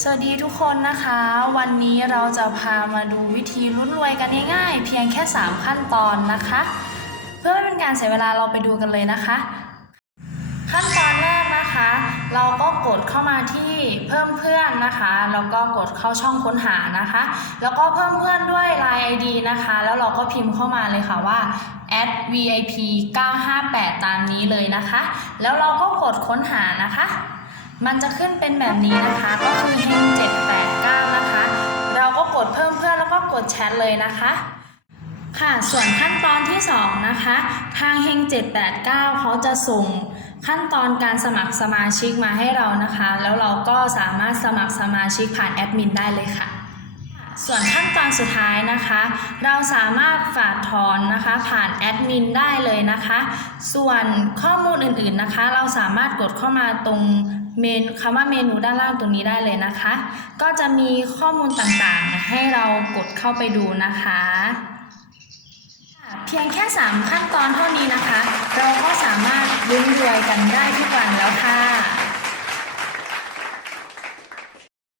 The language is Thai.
สวัสดีทุกคนนะคะ วันนี้เราจะพามาดูวิธีลุ้นรวยกันง่ายๆ เพียงแค่ 3 ขั้นตอนนะคะ เพื่อไม่เป็นการเสียเวลาเราไปดูกันเลยนะคะ ขั้นตอนแรกนะคะ เราก็กดเข้ามาที่เพิ่มเพื่อนนะคะแล้วก็กดเข้าช่องค้นหานะคะ แล้วก็เพิ่มเพื่อนด้วย Line ID นะคะ แล้วเราก็พิมพ์เข้ามาเลยค่ะว่า @vip 958 ตามนี้เลยนะคะ แล้วเราก็กดค้นหานะคะ มันจะขึ้นเป็นแบบนี้นะคะ ก็คือเฮง789 นะคะ เราก็กดเพิ่มเพื่อนแล้วก็กดแชทเลยนะคะค่ะส่วนขั้นตอนที่ 2 นะคะ ทางเฮง789 เขาจะส่งขั้นตอนการสมัครสมาชิกมาให้เรานะคะ แล้วเราก็สามารถสมัครสมาชิกผ่านแอดมินได้เลยค่ะ ส่วนขั้นตอนสุดท้ายนะคะ เราสามารถฝากถอนนะคะผ่านแอดมินได้เลยนะคะ ส่วนข้อมูลอื่นๆนะคะ เราสามารถกดเข้ามาตรง เมนคำว่าเมนูด้านล่างตรงนี้ได้เลยนะคะ ก็จะมีข้อมูลต่างๆ ให้เรากดเข้าไปดูนะคะ เพียงแค่ 3 ขั้นตอนเท่านี้นะคะ เราก็สามารถลุ้นรวยกันได้ทุกวันแล้วค่ะ